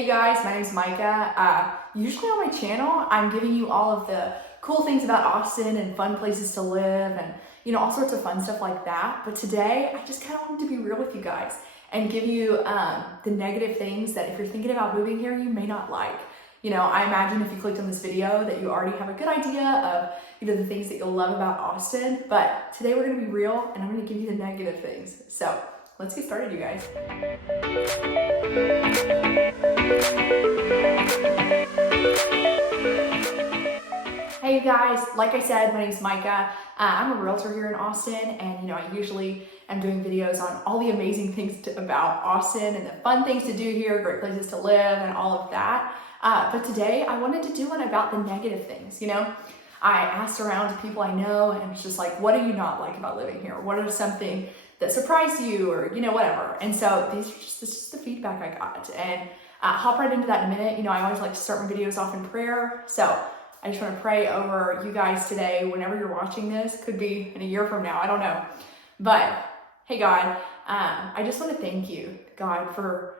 Hey guys, my name's Micah. Usually on my channel, I'm giving you all of the cool things about Austin and fun places to live and all sorts of fun stuff like that. But today, I just kind of wanted to be real with you guys and give you the negative things that if you're thinking about moving here, you may not like. I imagine if you clicked on this video that you already have a good idea of the things that you'll love about Austin. But today we're gonna be real and I'm gonna give you the negative things. So let's get started, you guys. Hey guys, like I said, my name's Micah. I'm a realtor here in Austin, and I usually am doing videos on all the amazing things about Austin and the fun things to do here, great places to live, and all of that. But today I wanted to do one about the negative things. I asked around to people I know, and it's just like, what do you not like about living here? What are something that surprised you, or whatever? And so this is just the feedback I got, and hop right into that in a minute. I always like to start my videos off in prayer, so I just want to pray over you guys today. Whenever you're watching this, could be in a year from now, I don't know. But hey God, I just want to thank you, God, for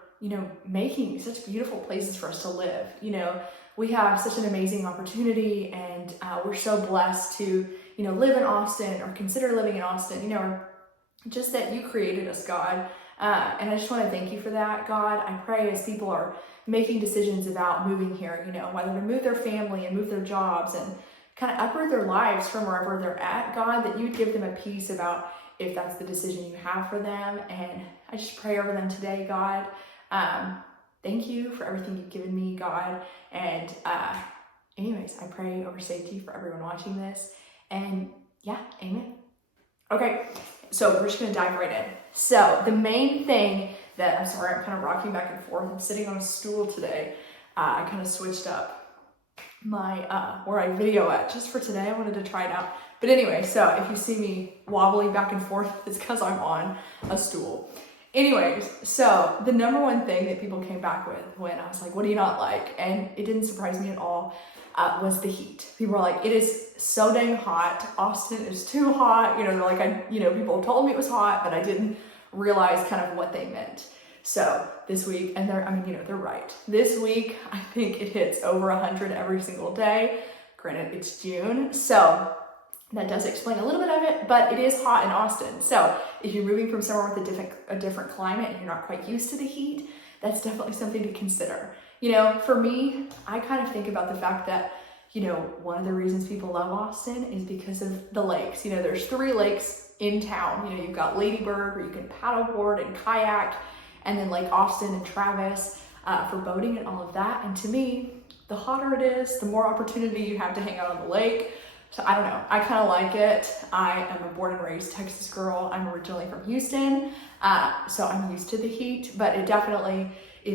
making such beautiful places for us to live. We have such an amazing opportunity, and we're so blessed to live in Austin, or consider living in Austin. Or just that you created us, God. And I just want to thank you for that, God. I pray as people are making decisions about moving here, whether to move their family and move their jobs and kind of uproot their lives from wherever they're at, God, that you'd give them a peace about if that's the decision you have for them. And I just pray over them today, God. Thank you for everything you've given me, God. And anyways, I pray over safety for everyone watching this. And yeah, amen. Okay, so we're just gonna dive right in. So the main thing that, I'm sorry, I'm kind of rocking back and forth. I'm sitting on a stool today. I kind of switched up my, where I video at just for today. I wanted to try it out. But anyway, so if you see me wobbling back and forth, it's because I'm on a stool. Anyways, so the number one thing that people came back with when I was like, what do you not like? And it didn't surprise me at all, was the heat. People were like, it is so dang hot. Austin is too hot. They're like, people told me it was hot, but I didn't realize kind of what they meant. So this week, and they're right. This week, I think it hits over 100 every single day. Granted, it's June, so that does explain a little bit of it, but it is hot in Austin. So if you're moving from somewhere with a different climate and you're not quite used to the heat, that's definitely something to consider. For me, I kind of think about the fact that, one of the reasons people love Austin is because of the lakes. There's 3 lakes in town. You've got Lady Bird, where you can paddleboard and kayak, and then Lake Austin and Travis for boating and all of that. And to me, the hotter it is, the more opportunity you have to hang out on the lake. So I don't know, I kind of like it. I am a born and raised Texas girl. I'm originally from Houston, so I'm used to the heat, but it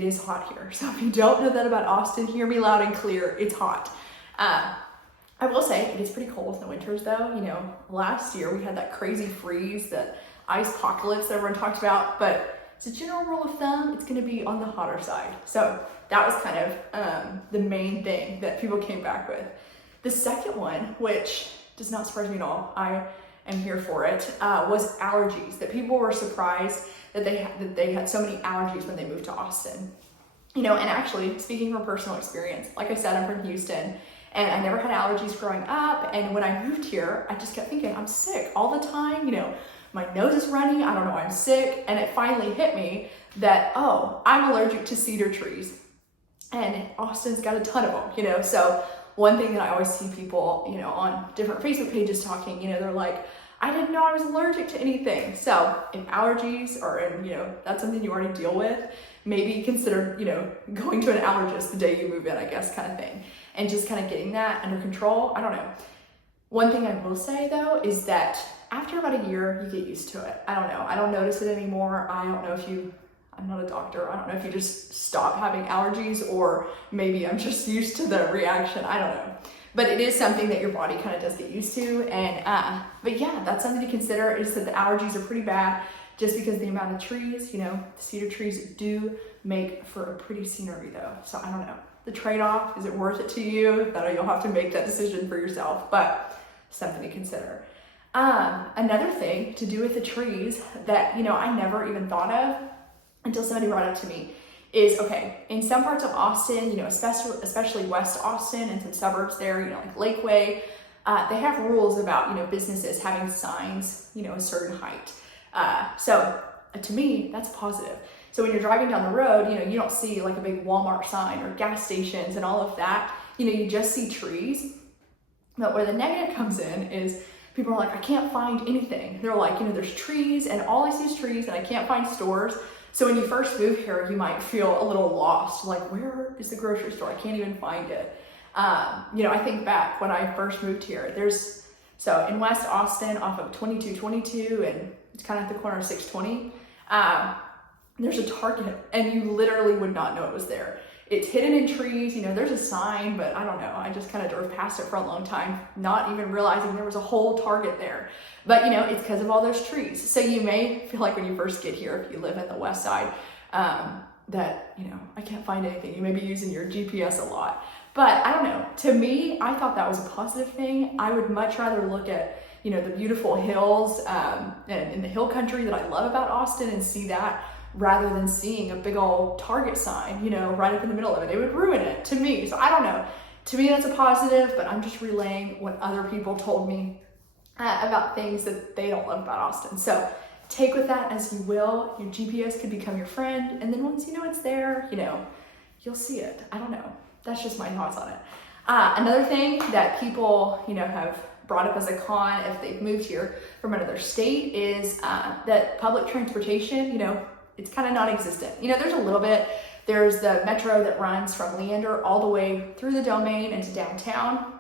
is hot here. So if you don't know that about Austin, hear me loud and clear, it's hot. I will say it gets pretty cold in the winters though. Last year we had that crazy freeze, that ice apocalypse that everyone talks about, but as a general rule of thumb, it's gonna be on the hotter side. So that was kind of the main thing that people came back with. The second one, which does not surprise me at all, I am here for it, was allergies. That people were surprised that they had so many allergies when they moved to Austin. And actually, speaking from personal experience, like I said, I'm from Houston, and I never had allergies growing up. And when I moved here, I just kept thinking, I'm sick all the time. My nose is runny, I don't know, I'm sick. And it finally hit me that, oh, I'm allergic to cedar trees. And Austin's got a ton of them, So one thing that I always see people, on different Facebook pages talking, they're like, I didn't know I was allergic to anything. So if allergies are, that's something you already deal with, maybe consider, going to an allergist the day you move in, I guess, kind of thing. And just kind of getting that under control. I don't know. One thing I will say though, is that after about a year, you get used to it. I don't know. I don't notice it anymore. I don't know if I'm not a doctor. I don't know if you just stop having allergies, or maybe I'm just used to the reaction. I don't know. But it is something that your body kind of does get used to. And, but yeah, that's something to consider, is that the allergies are pretty bad just because the amount of trees, the cedar trees do make for a pretty scenery though. So I don't know. The trade-off, is it worth it to you? That you'll have to make that decision for yourself, but something to consider. Another thing to do with the trees that, I never even thought of until somebody brought it to me is, okay, in some parts of Austin, you know, especially West Austin and some suburbs there, you know, like Lakeway, they have rules about, you know, businesses having signs, you know, a certain height. So to me, that's positive. So when you're driving down the road, you know, you don't see like a big Walmart sign or gas stations and all of that. You know, you just see trees. But where the negative comes in is people are like, I can't find anything. They're like, you know, there's trees and all I see is trees and I can't find stores. So when you first move here, you might feel a little lost. Like, where is the grocery store? I can't even find it. You know, I think back when I first moved here, so in West Austin off of 2222 and it's kind of at the corner of 620, there's a Target and you literally would not know it was there. It's hidden in trees, you know, there's a sign, but I don't know. I just kind of drove past it for a long time, not even realizing there was a whole Target there. But, you know, it's because of all those trees. So you may feel like when you first get here, if you live in the West Side, that, you know, I can't find anything. You may be using your GPS a lot. But I don't know. To me, I thought that was a positive thing. I would much rather look at, you know, the beautiful hills and in the hill country that I love about Austin and see that, rather than seeing a big old Target sign, you know, right up in the middle of it. It would ruin it to me. So I don't know. To me, that's a positive, but I'm just relaying what other people told me about things that they don't love about Austin. So take with that as you will. Your GPS could become your friend. And then once you know it's there, you know, you'll see it. I don't know. That's just my thoughts on it. Another thing that people, you know, have brought up as a con if they've moved here from another state is that public transportation, you know, it's kind of non-existent. You know, there's a little bit. There's the metro that runs from Leander all the way through the Domain into downtown.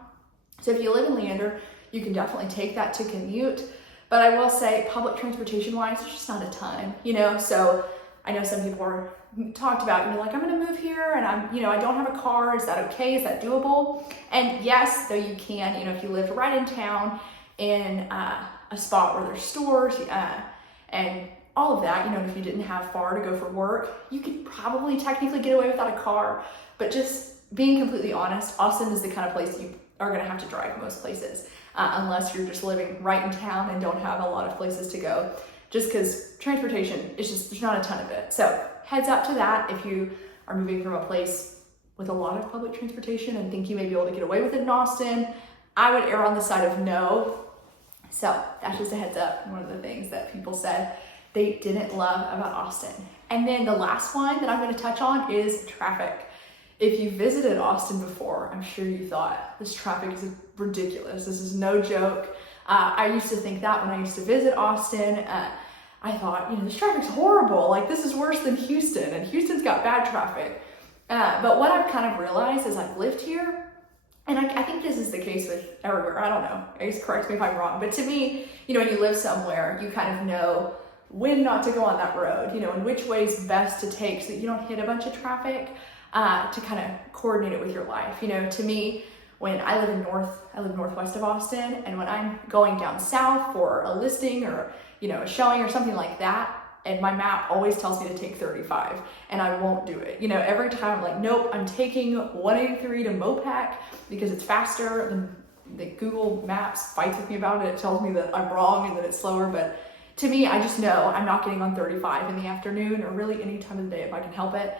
So if you live in Leander, you can definitely take that to commute. But I will say public transportation wise, there's just not a ton, you know? So I know some people are talked about, you know, like, I'm gonna move here and I'm, you know, I don't have a car. Is that okay? Is that doable? And yes, though you can, you know, if you lived right in town in a spot where there's stores and all of that, you know, if you didn't have far to go for work, you could probably technically get away without a car. But just being completely honest, Austin is the kind of place you are gonna have to drive most places, unless you're just living right in town and don't have a lot of places to go. Just because transportation is just, there's not a ton of it. So heads up to that if you are moving from a place with a lot of public transportation and think you may be able to get away with it in Austin, I would err on the side of no. So that's just a heads up. One of the things that people said they didn't love about Austin. And then the last one that I'm going to touch on is traffic. If you visited Austin before, I'm sure you thought this traffic is ridiculous. This is no joke. I used to think that when I used to visit Austin. I thought, you know, this traffic's horrible. Like, this is worse than Houston, and Houston's got bad traffic. But what I've kind of realized as I've lived here, and I think this is the case with everywhere, I don't know, I guess correct me if I'm wrong, but to me, you know, when you live somewhere, you kind of know when not to go on that road, you know, and which way is best to take so that you don't hit a bunch of traffic, to kind of coordinate it with your life. You know, to me, when I live northwest of Austin, and when I'm going down south for a listing or, you know, a showing or something like that, and my map always tells me to take 35 and I won't do it. You know, every time I'm like, nope, I'm taking 183 to Mopac because it's faster. Than the Google Maps fights with me about it. It tells me that I'm wrong and that it's slower. But to me, I just know I'm not getting on 35 in the afternoon or really any time of the day if I can help it.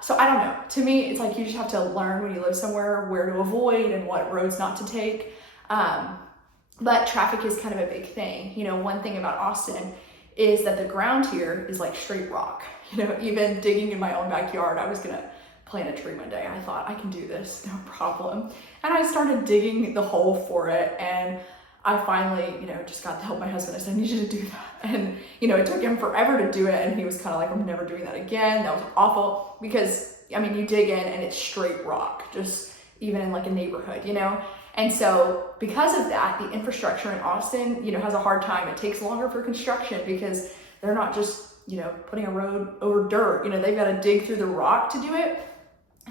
So I don't know. To me, it's like you just have to learn when you live somewhere where to avoid and what roads not to take. But traffic is kind of a big thing. You know, one thing about Austin is that the ground here is like straight rock. You know, even digging in my own backyard, I was gonna plant a tree one day. I thought, I can do this, no problem. And I started digging the hole for it, and I finally, you know, just got the help of my husband. I said, I need you to do that. And, you know, it took him forever to do it. And he was kind of like, I'm never doing that again. That was awful because, I mean, you dig in and it's straight rock, just even in like a neighborhood, you know? And so because of that, the infrastructure in Austin, you know, has a hard time. It takes longer for construction because they're not just, you know, putting a road over dirt, you know, they've got to dig through the rock to do it.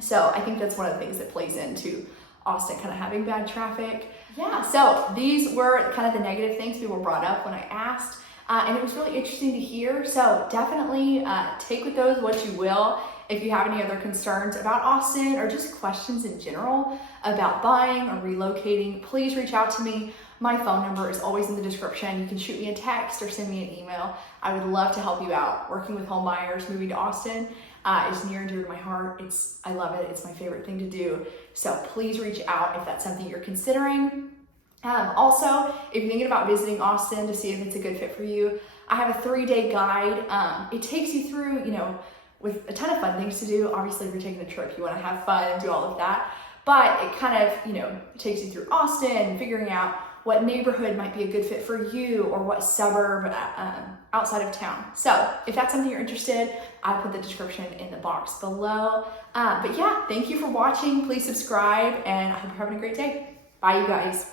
So I think that's one of the things that plays into Austin kind of having bad traffic. Yeah, so these were kind of the negative things people brought up when I asked, and it was really interesting to hear. So definitely take with those what you will. If you have any other concerns about Austin or just questions in general about buying or relocating, please reach out to me. My phone number is always in the description. You can shoot me a text or send me an email. I would love to help you out working with home buyers moving to Austin. is near and dear to my heart. I love it. It's my favorite thing to do. So please reach out if that's something you're considering. Also, if you're thinking about visiting Austin to see if it's a good fit for you, I have a 3-day guide. It takes you through, with a ton of fun things to do. Obviously, if you're taking a trip, you want to have fun and do all of that. But it kind of, takes you through Austin and figuring out what neighborhood might be a good fit for you or what suburb outside of town. So if that's something you're interested, I'll put the description in the box below. But yeah, thank you for watching. Please subscribe, and I hope you're having a great day. Bye, you guys.